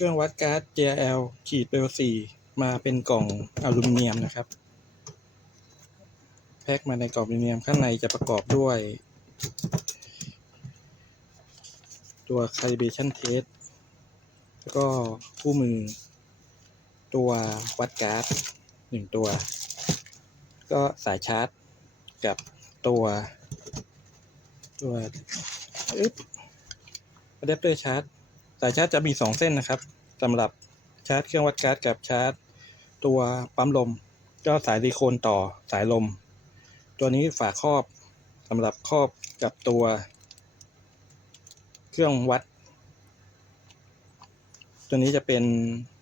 เครื่องวัดก๊าซ JL ขีดเบล4มาเป็นกล่องอลูมิเนียมนะครับ แพ็คมาในกล่องอลูมิเนียมข้างในจะประกอบด้วย ตัว calibration test แล้วก็คู่มือ ตัววัดก๊าซหนึ่งตัว ก็สายชาร์จกับตัว ตัวอึ๊บอะแดปเตอร์ชาร์จ สายชาร์จจะมีสองเส้นนะครับสำหรับชาร์จเครื่องวัดก๊าซกับชาร์จ ตัวปั๊มลม ก็สายซิลิโคนต่อสายลม ตัวนี้ฝาครอบสำหรับครอบกับตัว เครื่องวัด ตัวนี้จะเป็น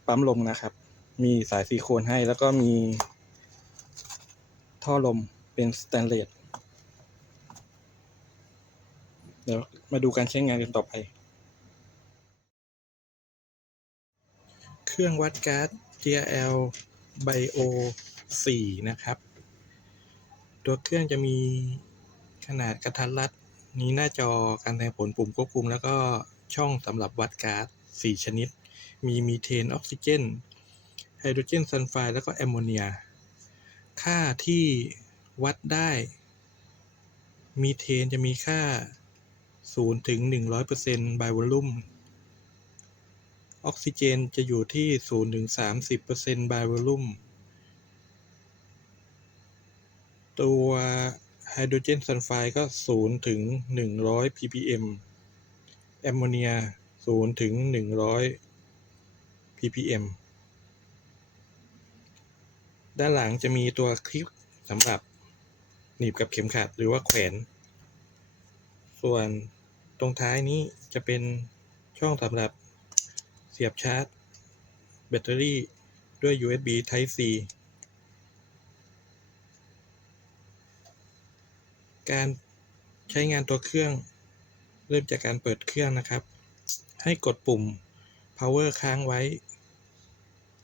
ปั๊มลมนะครับ มีสายซิลิโคนให้แล้วก็มี ท่อลมเป็นสแตนเลสเดี๋ยวมาดูการใช้งานกันต่อไป เครื่องวัดก๊าซ GL Bio 4 นะครับ ตัวเครื่องจะมีขนาดกระทัดรัด นี้หน้าจอการแสดงผลปุ่มควบคุม แล้วก็ช่องสำหรับวัดก๊าซ 4 ชนิด มีมีเทนออกซิเจน ไฮโดรเจนซัลไฟด์แล้วก็แอมโมเนีย ค่าที่วัดได้ มีเทนจะมีค่า0ถึง100% by volume อ ออกซิเจนจะอยู่ที่0ถึง30% by volume ตัวไฮโดรเจนซัลไฟด์ก็ 0 ถึง 100 ppm แอมโมเนีย 0 ถึง 100 ppm ด้านหลังจะมีตัวคลิปสำหรับหนีบกับเข็มขัดหรือว่าแขวน ส่วนตรงท้ายนี้จะเป็นช่องสำหรับ เสียบชาร์จ แบตเตอรี่ด้วย USB Type C การใช้งานตัวเครื่อง เริ่มจากการเปิดเครื่องนะครับ ให้กดปุ่ม power ค้างไว้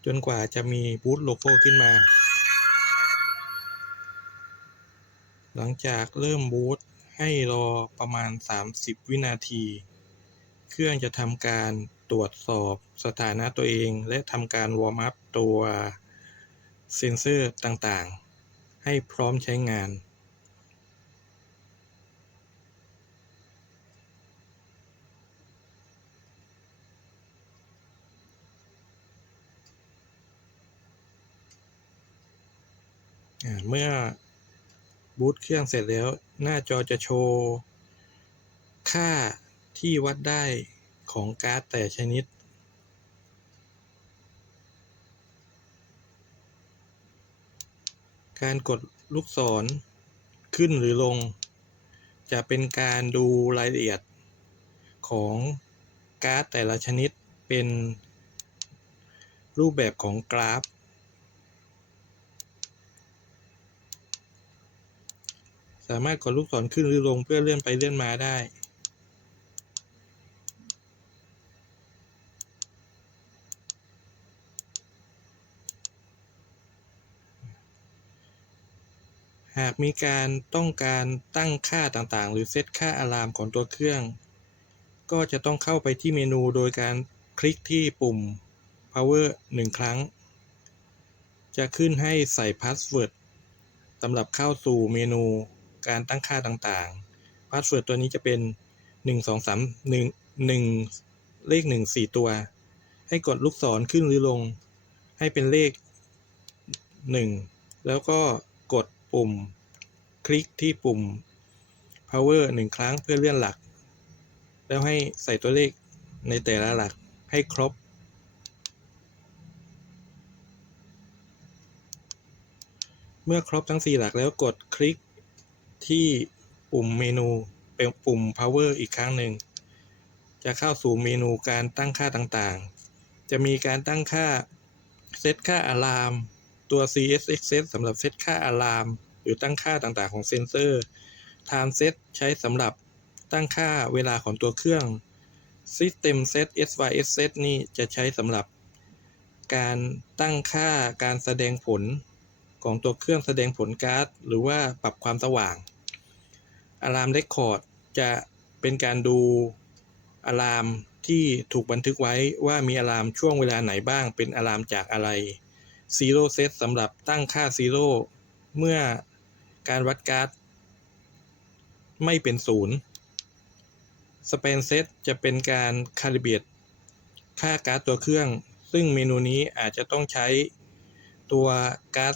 จนกว่าจะมีบูตโลโก้ขึ้นมา หลังจากเริ่มบูตให้รอประมาณ 30 วินาที เครื่องจะทำการ ตรวจสอบสถานะตัวเอง และทำการวอร์มอัพตัวเซ็นเซอร์ต่างๆ ให้พร้อมใช้งาน เมื่อบูตเครื่องเสร็จแล้ว หน้าจอจะโชว์ ค่าที่วัดได้ ของก๊าซแต่ชนิดการกดลูกศรขึ้นหรือลง จะเป็นการดูรายละเอียดของก๊าซแต่ละชนิดเป็นรูปแบบของกราฟ สามารถกดลูกศรขึ้นหรือลงเพื่อเลื่อนไปเลื่อนมาได้ หากมีการต้องการตั้งค่าต่างๆ หรือเซตค่าอะลามของตัวเครื่อง ก็จะต้องเข้าไปที่เมนูโดยการคลิกที่ปุ่ม power 1 ครั้ง จะขึ้นให้ใส่พาสเวิร์ดสำหรับเข้าสู่เมนูการตั้งค่าต่างๆ พาสเวิร์ดตัวนี้จะเป็น 1 2 3 1 1 เลข 1 4 ตัว ให้กดลูกศรขึ้นหรือลง ให้เป็นเลข 1 แล้วก็ ปุ่ม คลิกที่ปุ่ม power 1 ครั้งเพื่อเลื่อนหลัก แล้วให้ใส่ตัวเลขในแต่ละหลักให้ครบ เมื่อครบทั้ง 4 หลักแล้วกดคลิกที่ปุ่มเมนูเป็นปุ่ม power อีกครั้งหนึ่ง จะเข้าสู่เมนูการตั้งค่าต่างๆ จะมีการตั้งค่าเซตค่าอะลาม ตัว csx set สำหรับเซตค่าอะลามหรือตั้งค่าต่างๆของเซนเซอร์ Time Set ใช้สำหรับตั้งค่าเวลาของตัวเครื่อง System Set SYS Set นี่จะใช้สำหรับ การตั้งค่าการแสดงผลของตัวเครื่องแสดงผลการ์ด หรือว่าปรับความสว่าง Alarm Record จะเป็นการดูอะลามที่ถูกบันทึกไว้ว่ามีอะลามช่วงเวลาไหนบ้างเป็นอะลามจากอะไร Zero Set สำหรับตั้งค่า Zero เมื่อการวัดการ์ดไม่เป็นศูนย์ Span Set จะเป็นการคาลิเบรตค่าการ์ดตัวเครื่อง ซึ่งเมนูนี้อาจจะต้องใช้ตัวการ์ด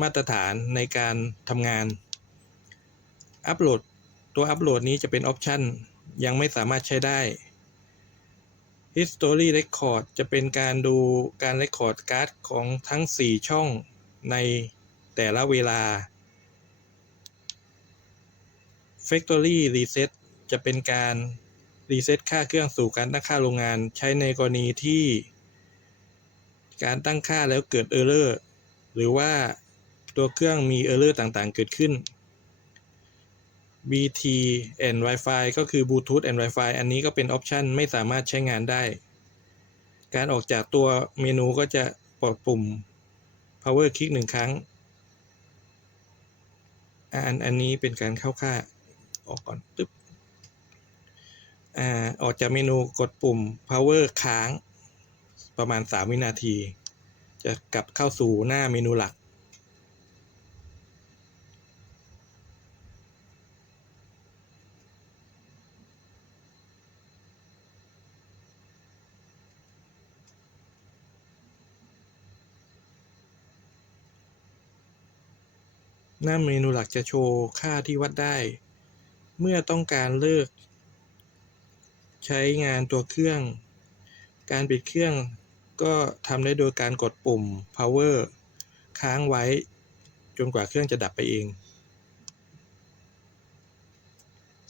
มาตรฐานในการทำงาน อัปโหลด ตัวอัปโหลดนี้จะเป็นออปชันยังไม่สามารถใช้ได้ History Record จะเป็นการดูการ Record การ์ดของทั้ง 4 ช่องในแต่ละเวลา Factory Reset จะเป็นการรีเซ็ตค่าเครื่องสู่การตั้งค่าโรงงาน ใช้ในกรณีที่ การตั้งค่าแล้วเกิด Error หรือว่าตัวเครื่องมี Error ต่างๆ เกิดขึ้น BT and Wi-Fi ก็คือ Bluetooth and Wi-Fi อันนี้ก็เป็นออปชันไม่สามารถใช้งานได้ การออกจากตัวเมนูก็จะปลดปุ่ม power คลิกหนึ่งครั้ง อันอันนี้เป็นการเข้าค่าออกก่อนตึ๊บอ่าออกจากเมนูกดปุ่ม power ค้าง ประมาณ 3 วินาที จะกลับเข้าสู่หน้าเมนูหลัก หน้าเมนูหลักจะโชว์ค่าที่วัดได้ เมื่อต้องการเลิก ใช้งานตัวเครื่อง การปิดเครื่องก็ทำได้โดยการกดปุ่ม power ค้างไว้ จนกว่าเครื่องจะดับไปเอง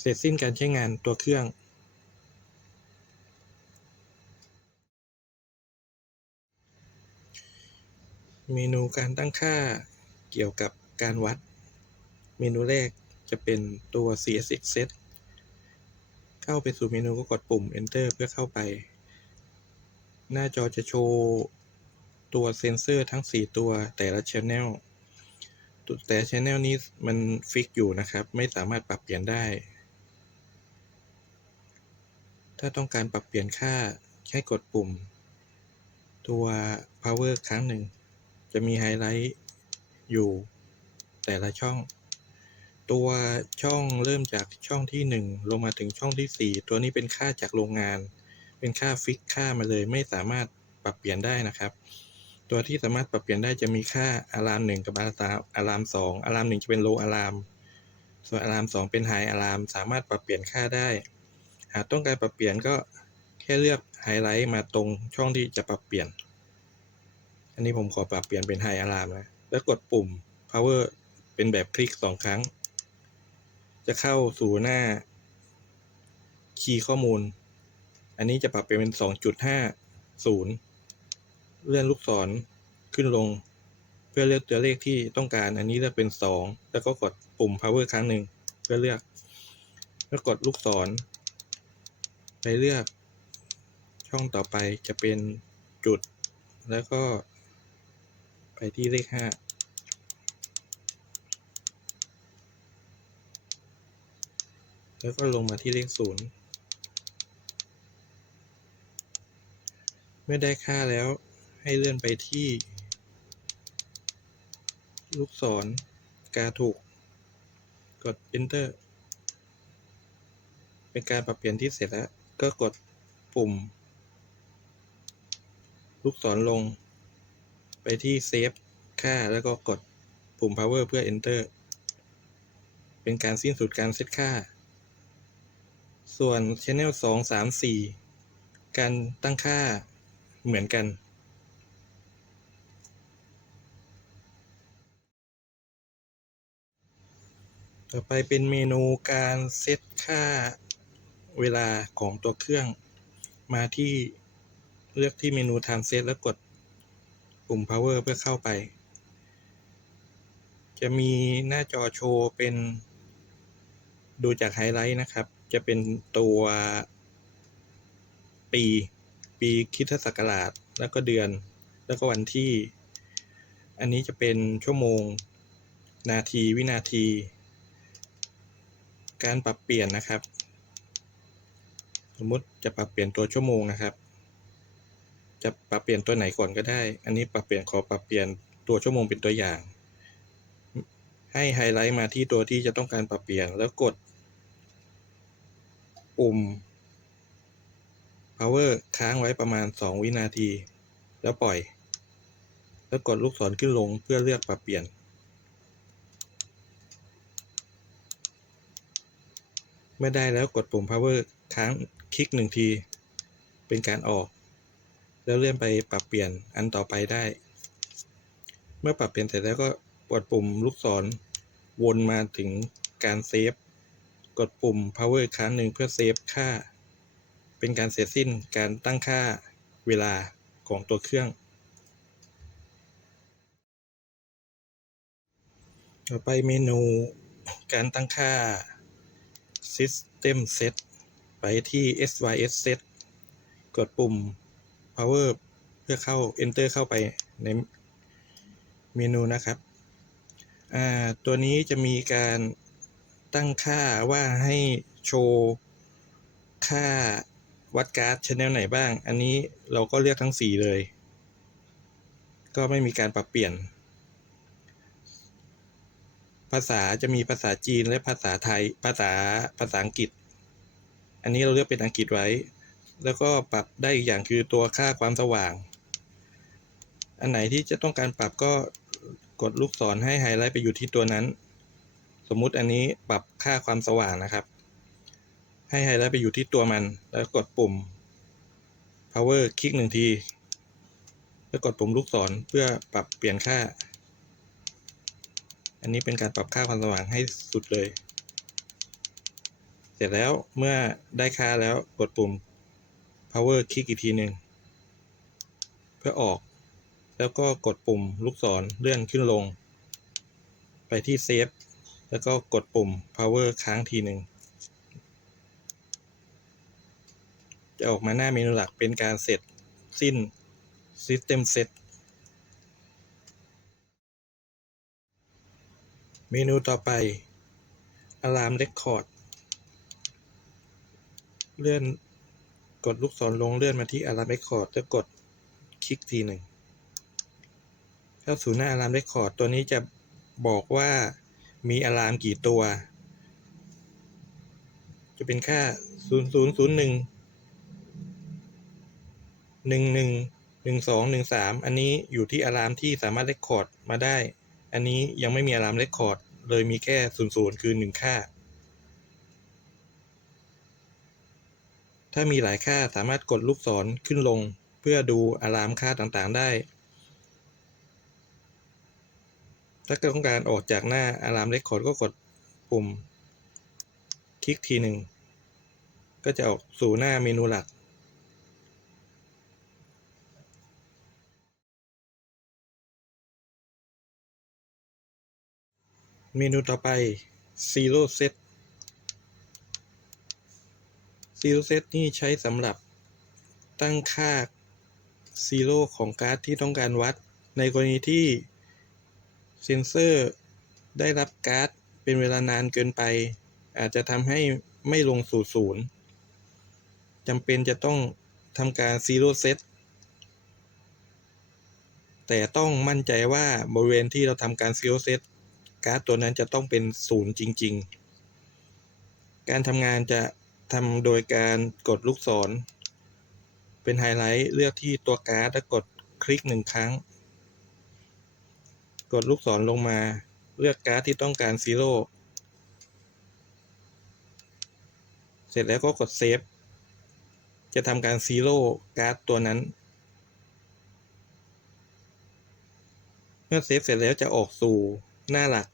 เสร็จสิ้นการใช้งานตัวเครื่องเมนูการตั้งค่าเกี่ยวกับ การวัด เมนูแรกจะเป็นตัว CSX set เข้าไปสู่เมนูก็กดปุ่ม enter เพื่อเข้าไป หน้าจอจะโชว์ตัวเซนเซอร์ทั้ง 4 ตัวแต่ละ Channel แต่ Channel นี้มันฟิกอยู่นะครับ ไม่สามารถปรับเปลี่ยนได้ ถ้าต้องการปรับเปลี่ยนค่าให้กดปุ่ม ตัว power ครั้งหนึ่ง จะมีไฮไลท์อยู่ แต่ละช่อง ตัวช่องเริ่มจากช่องที่ 1 ลงมาถึงช่องที่ 4 ตัวนี้เป็นค่าจากโรงงาน เป็นค่าฟิกค่ามาเลยไม่สามารถปรับเปลี่ยนได้นะครับ ตัวที่สามารถปรับเปลี่ยนได้จะมีค่าอะลามหนึ่งกับอะลามอะลามสองอะลามหนึ่งจะเป็นโลอะลาม ส่วนอะลามสองเป็นไฮอะลาม สามารถปรับเปลี่ยนค่าได้ หากต้องการปรับเปลี่ยนก็แค่เลือกไฮไลท์มาตรงช่องที่จะปรับเปลี่ยน อันนี้ผมขอปรับเปลี่ยนเป็นไฮอะลามนะ แล้วกดปุ่ม power เป็นแบบคลิกสองครั้ง จะเข้าสู่หน้าคีย์ข้อมูล อันนี้จะปรับเป็น 2.50 เลื่อนลูกศรขึ้นลง เพื่อเลือกตัวเลขที่ต้องการ อันนี้เลือกเป็น 2 แล้วก็กดปุ่ม power ครั้งหนึ่งเพื่อเลือก แล้วกดลูกศร ไปเลือก ช่องต่อไปจะเป็นจุด แล้วก็ไปที่เลข 5 แล้วก็ลงมาที่เลขศูนย์เมื่อได้ค่าแล้วให้เลื่อนไปที่ ลูกศรกาถูก กด enter เป็นการปรับเปลี่ยนที่เสร็จแล้ว ก็กดปุ่ม ลูกศรลง ไปที่เซฟค่าแล้วก็กดปุ่ม power เพื่อ enter เป็นการสิ้นสุดการเซตค่า ส่วน Channel 2 3 4 การตั้งค่าเหมือนกันต่อไปเป็นเมนูการเซตค่าเวลาของตัวเครื่อง มาที่เลือกที่เมนู Time Set แล้วกดปุ่ม Power เพื่อเข้าไป จะมีหน้าจอโชว์เป็นดูจากไฮไลท์นะครับ จะเป็นตัวปี ปีคริดศักราช แล้วก็เดือน แล้วก็วันที่ อันนี้จะเป็นชั่วโมง นาทีวินาที การปรับเปลี่ยนนะครับ สมมุติจะปรับเปลี่ยนตัวชั่วโมงนะครับ จะปรับเปลี่ยนตัวไหนก่อนก็ได้ อันนี้ปรับเปลี่ยนขอปรับเปลี่ยนตัวชั่วโมงเป็นตัวอย่าง ให้ไฮไลท์มาที่ตัวที่จะต้องการปรับเปลี่ยนแล้วกด ปุ่ม power ค้างไว้ประมาณ 2 วินาที แล้วปล่อย แล้วกดลูกศรขึ้นลงเพื่อเลือกปรับเปลี่ยน เมื่อได้แล้วกดปุ่ม power ค้างคลิกหนึ่งที เป็นการออก แล้วเลื่อนไปปรับเปลี่ยนอันต่อไปได้ เมื่อปรับเปลี่ยนเสร็จแล้วก็กดปุ่มลูกศรวนมาถึงการเซฟ กดปุ่ม power ครั้งหนึ่งเพื่อเซฟค่า เป็นการเสร็จสิ้นการตั้งค่าเวลาของตัวเครื่อง ต่อไปเมนูการตั้งค่า System Set ไปที่ SYS Set กดปุ่ม Power เพื่อเข้า Enter เข้าไปในเมนูนะครับ ตัวนี้จะมีการ ตั้งค่าว่าให้โชว์ค่าวัดการ์ดชแนลไหนบ้าง อันนี้เราก็เลือกทั้ง 4 เลย ก็ไม่มีการปรับเปลี่ยน ภาษาจะมีภาษาจีนและภาษาไทย ภาษาภาษาอังกฤษ อันนี้เราเลือกเป็นอังกฤษไว้ แล้วก็ปรับได้อีกอย่างคือตัวค่าความสว่าง อันไหนที่จะต้องการปรับก็กดลูกศรให้ไฮไลท์ไปอยู่ที่ตัวนั้น สมมุติอันนี้ปรับค่าความสว่างนะครับ ให้ไฮไลท์ไปอยู่ที่ตัวมัน แล้วกดปุ่ม power คลิกหนึ่งที แล้วกดปุ่มลูกศรเพื่อปรับเปลี่ยนค่า อันนี้เป็นการปรับค่าความสว่างให้สุดเลย เสร็จแล้วเมื่อได้ค่าแล้วกดปุ่ม power คลิกอีกทีหนึ่งเพื่อออก แล้วก็กดปุ่มลูกศรเลื่อนขึ้นลง ไปที่เซฟ แล้วก็กดปุ่ม power ค้างทีหนึ่ง จะออกมาหน้าเมนูหลักเป็นการเสร็จสิ้น System Set เมนูต่อไป Alarm Record เลื่อนกดลูกศรลงเลื่อนมาที่ Alarm Record แล้วกดคลิกทีหนึ่ง เข้าสู่หน้า Alarm Record ตัวนี้จะบอกว่า มีอะลามกี่ตัว จะเป็นค่า 0001หนึ่งหนึ่งหนึ่งสองหนึ่งสามอันนี้อยู่ที่อะลามที่สามารถเรคคอร์ดมาได้ อันนี้ยังไม่มีอะลามเรคคอร์ดเลยมีแค่ศูนย์ศูนย์คือหนึ่งค่า ถ้ามีหลายค่าสามารถกดลูกศรขึ้นลง เพื่อดูอะลามค่าต่างๆได้ ถ้าต้องการออกจากหน้าอะลามเรคคอร์ดก็กดปุ่ม คลิกทีหนึ่ง ก็จะออกสู่หน้าเมนูหลัก เมนูต่อไป Zero Set Zero Set นี่ใช้สำหรับตั้งค่า Zero ของการ์ดที่ต้องการวัดในกรณีที่ เซนเซอร์ได้รับการ์ดเป็นเวลานานเกินไป อาจจะทำให้ไม่ลงสู่ศูนย์จำเป็นจะต้องทำการ Zero Set แต่ต้องมั่นใจว่าบริเวณที่เราทำการ Zero Set การ์ดตัวนั้นจะต้องเป็นศูนย์จริง ๆ การทำงานจะทำโดยการกดลูกศร เป็นไฮไลท์เลือกที่ตัวการ์ดแล้วกดคลิกหนึ่งครั้ง กดลูกศรลงมา เลือกการ์ดที่ต้องการซีโร่เสร็จแล้วก็กดเซฟ จะทำการซีโร่การ์ดตัวนั้น เมื่อเซฟเสร็จแล้วจะออกสู่หน้าหลัก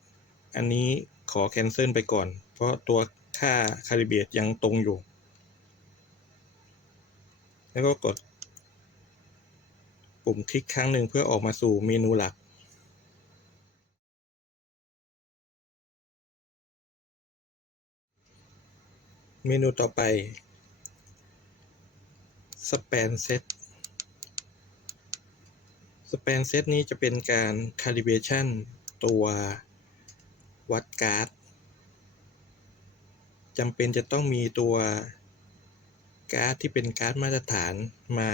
อันนี้ขอแคนเซิลไปก่อน เพราะตัวค่าคาลิเบียตยังตรงอยู่ แล้วก็กดปุ่มคลิกครั้งหนึ่งเพื่อออกมาสู่เมนูหลัก เมนูต่อไป Span Set Span Set นี้จะเป็นการ Calibration ตัววัดการ์ดจำเป็นจะต้องมีตัวการ์ดที่เป็นการ์ดมาตรฐานมา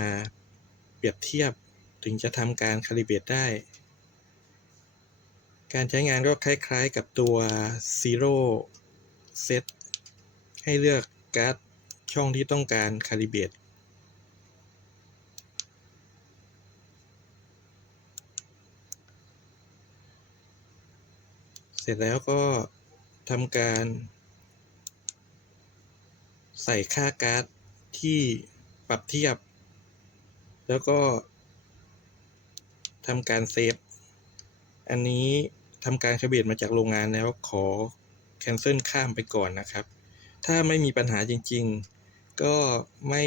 เปรียบเทียบถึงจะทำการคาลิเบรตได้ การใช้งานก็คล้ายๆกับตัว Zero Set ให้เลือกการ์ดช่องที่ต้องการคาลิเบรตเสร็จแล้วก็ทำการ ใส่ค่าการ์ดที่ปรับเทียบ แล้วก็ทำการเซฟ อันนี้ทำการคาลิเบรตมาจากโรงงานแล้วขอแคนเซิลข้ามไปก่อนนะครับ ถ้าไม่มีปัญหาจริง ๆ ก็ไม่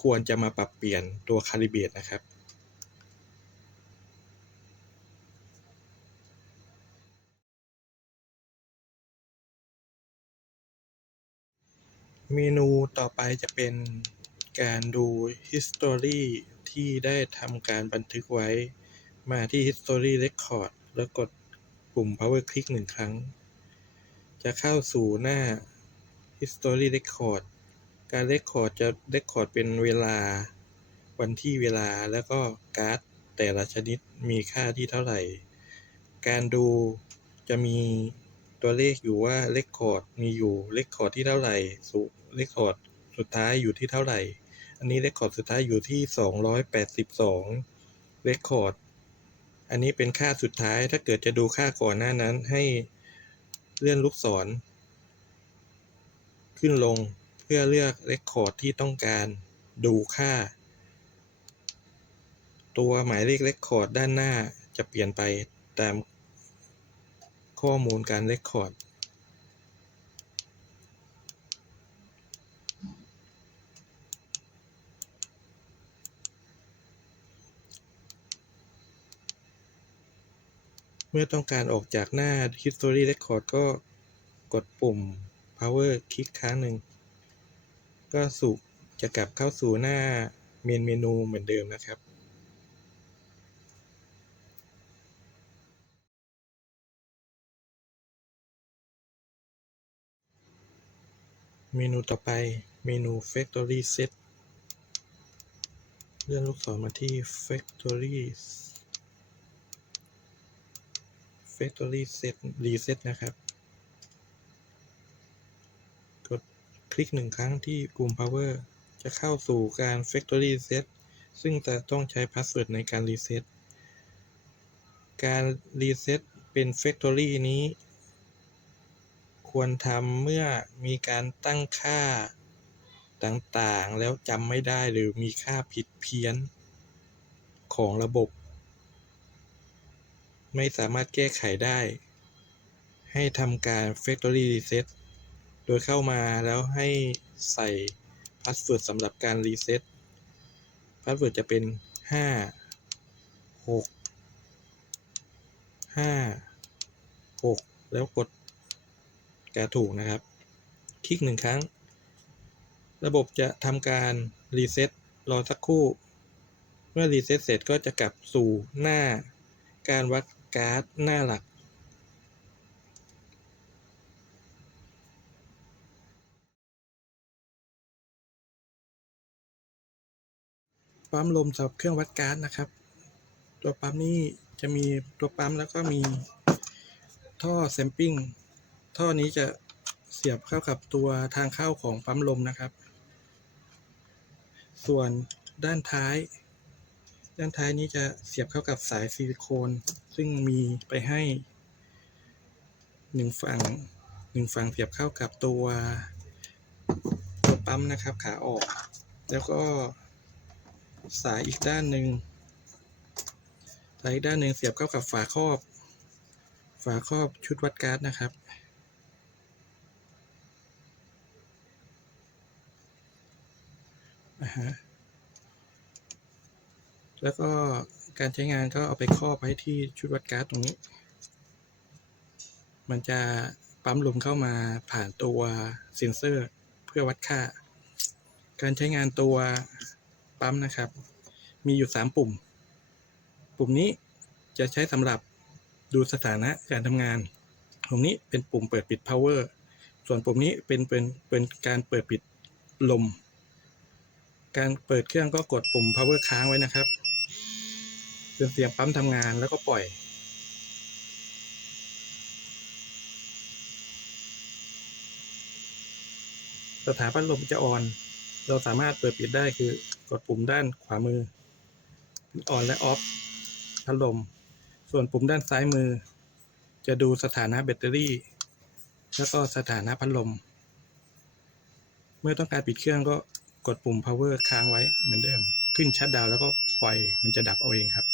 ควรจะมาปรับเปลี่ยนตัวคาลิเบตนะครับเมนูต่อไปจะเป็นการดู History ที่ได้ทำการบันทึกไว้ มาที่ History Record แล้วกดปุ่ม Power Click หนึ่งครั้ง จะเข้าสู่หน้า History Record การ Record จะ Record เป็นเวลา วันที่เวลาแล้วก็การ์ดแต่ละชนิดมีค่าที่เท่าไหร่ การดูจะมีตัวเลขอยู่ว่าเลคคอร์ดมีอยู่เลคคอร์ดที่เท่าไหร่สุเลคคอร์ดสุดท้ายอยู่ที่เท่าไหร่ อันนี้เลคคอร์ดสุดท้ายอยู่ที่ 282เลคคอร์ดอันนี้เป็นค่าสุดท้ายถ้าเกิดจะดูค่าก่อนหน้านั้นให้เลื่อนลูกศร ขึ้นลงเพื่อเลือกเลคคอร์ดที่ต้องการดูค่า ตัวหมายเลขเลคคอร์ดด้านหน้าจะเปลี่ยนไปตามข้อมูลการเลคคอร์ดเมื่อต้องการออกจากหน้า History Record ก็กดปุ่ม Power คลิกครั้งหนึ่ง ก็สู่จะกลับเข้าสู่หน้าเมนเมนูเหมือนเดิมนะครับเมนูต่อไปเมนู Factory Set เลื่อนลูกศรมาที่ Factory Factory Set Reset นะครับ กดค ลิกหนึ่งครั้งที่ปุ่ม Power จะเข้าสู่การ Factory Reset ซึ่งจะต้องใช้พาสเวิร์ในการรีเซ็ตการรีเซ็ตเป็น Factory นี้ ควรทำเมื่อมีการตั้งค่าต่างๆ แล้วจำไม่ได้หรือมีค่าผิดเพี้ยนของระบบ ไม่สามารถแก้ไขได้ ให้ทำการ Factory Reset โดยเข้ามาแล้วให้ใส่พาสเวิร์ดสำหรับการรีเซ็ตพาสเวิร์ดจะเป็น 5 6 5 6 แล้วกดกาถูกนะครับ คลิกหนึ่งครั้ง ระบบจะทำการรีเซ็ตรอสักครู่ เมื่อรีเซ็ตเสร็จก็จะกลับสู่หน้าการวัดการ์ดหน้าหลัก ปั๊มลมสำหรับเครื่องวัดก๊าร์ดนะครับ ตัวปั๊มนี้จะมีตัวปั๊มแล้วก็มีท่อแซมปิ้ง ท่อนี้จะเสียบเข้ากับตัวทางเข้าของปั๊มลมนะครับ ส่วนด้านท้าย ด้านท้ายนี้จะเสียบเข้ากับสายซิลิโคน ซึ่งมีไปให้หนึ่งฝั่งหนึ่งฝั่งเสียบเข้ากับตัวตัวปั๊มนะครับขาออก แล้วก็ สายอีกด้านหนึ่งสายอีกด้านหนึ่งเสียบเข้ากับฝาครอบ ฝาครอบชุดวัดการ์ดนะครับฮะแล้วก็การใช้งานก็เอาไปครอบไว้ที่ชุดวัดการ์ดตรงนี้ มันจะปั๊มลมเข้ามาผ่านตัวเซ็นเซอร์เพื่อวัดค่า การใช้งานตัว ปั๊มนะครับ มีอยู่ 3 ปุ่ม ปุ่มนี้จะใช้สำหรับดูสถานะการทำงาน ปุ่มนี้เป็นปุ่มเปิดปิด power ส่วนปุ่มนี้เป็นเป็นเป็นการเปิดปิดลม การเปิดเครื่องก็กดปุ่ม power ค้างไว้นะครับจนเสียงปั๊มทำงานแล้วก็ปล่อยสถาพัดลมจะออน เราสามารถเปิดปิดได้คือ กดปุ่มด้านขวามือออนและออฟพัดลม ส่วนปุ่มด้านซ้ายมือ จะดูสถานะแบตเตอรี่ แล้วก็สถานะพัดลม เมื่อต้องการปิดเครื่องก็กดปุ่ม power ค้างไว้เหมือนเดิม ขึ้นชัดดาวแล้วก็ปล่อยมันจะดับเอาเองครับ